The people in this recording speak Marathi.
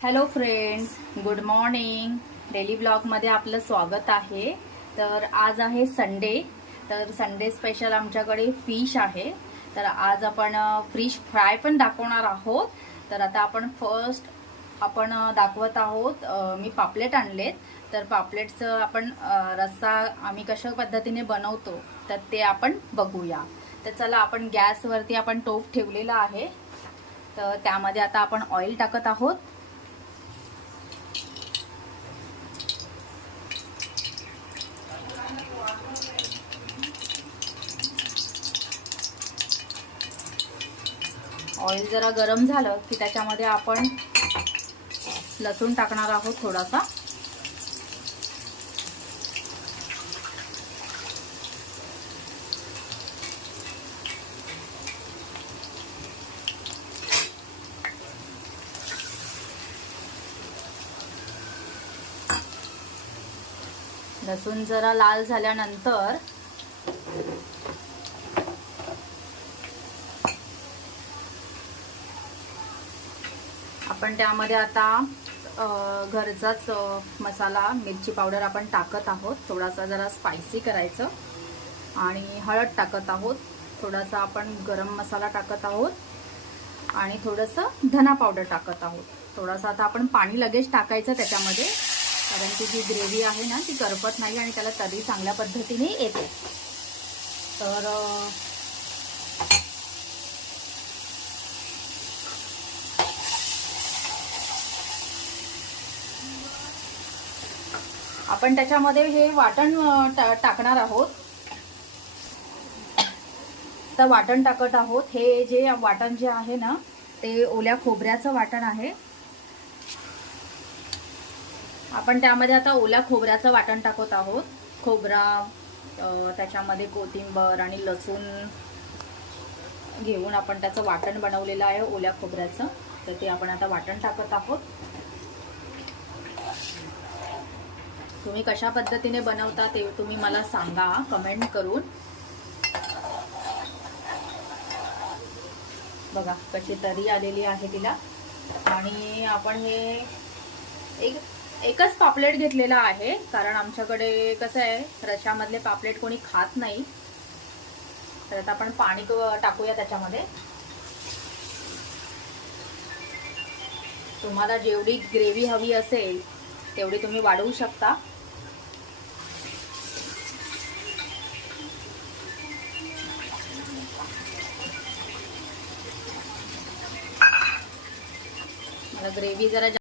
Hello friends, good morning. Daily ब्लॉगमध्ये आपलं स्वागत आहे. तर आज आहे संडे. तर संडे स्पेशल आमच्याकडे फिश आहे. तर आज आपण फिश फ्राय पण दाखवणार आहोत. तर आता आपण फर्स्ट दाखवत आहोत. मी पापलेट आणलेत. तर पापलेटचं आपण रस्सा आम्ही कशा पद्धतीने बनवतो तर ते आपण बघूया. तर चला, आपण गॅसवरती आपण टोप ठेवलेला आहे. तर त्यामध्ये आता आपण ऑइल टाकत आहोत. ऑइल जरा गरम झालं की त्याच्यामध्ये आपण लसूण टाकणार आहोत थोडासा. लसूण जरा लाल झाल्यानंतर आपण त्यामध्ये आता घरचाच मसाला, मिरची पावडर आपण टाकत आहोत. थोडासा जरा स्पायसी करायचं. आणि हळद टाकत आहोत. थोडासा आपण गरम मसाला टाकत आहोत आणि थोडंसं धना पावडर टाकत आहोत. थोडासा आता आपण पाणी लगेच टाकायचं त्याच्यामध्ये, कारण की जी ग्रेव्ही आहे ना ती करपत नाही आणि त्याला तरी चांगल्या पद्धतीने येते. तर आपण त्याच्यामध्ये हे वाटण टाकणार आहोत. तर वाटण टाकत आहोत. हे जे वाटण जे आहे ना ते ओल्या खोबऱ्याचं वाटण आहे. आपण त्यामध्ये आता ओल्या खोबऱ्याचं वाटण टाकत आहोत. खोबरा, त्याच्यामध्ये कोथिंबर आणि लसूण घेऊन आपण त्याचं वाटण बनवलेलं आहे ओल्या खोबऱ्याचं. तर ते आपण आता वाटण टाकत आहोत. तुम्ही कशा पद्धतीने बनवता ते तुम्ही मला सांगा कमेंट करून. बघा कशी तरी आलेली आहे तिला. आणि आपण हे एकच पापलेट घेतलेला आहे, कारण आमच्याकडे कसं आहे रश्श्यामधले पापलेट कोणी खात नाही. तर आता आपण पाणी टाकूया त्याच्यामध्ये. तुम्हाला जेवढी ग्रेव्ही हवी असेल तेवढी तुम्ही वाढवू शकता. मला ग्रेव्ही जरा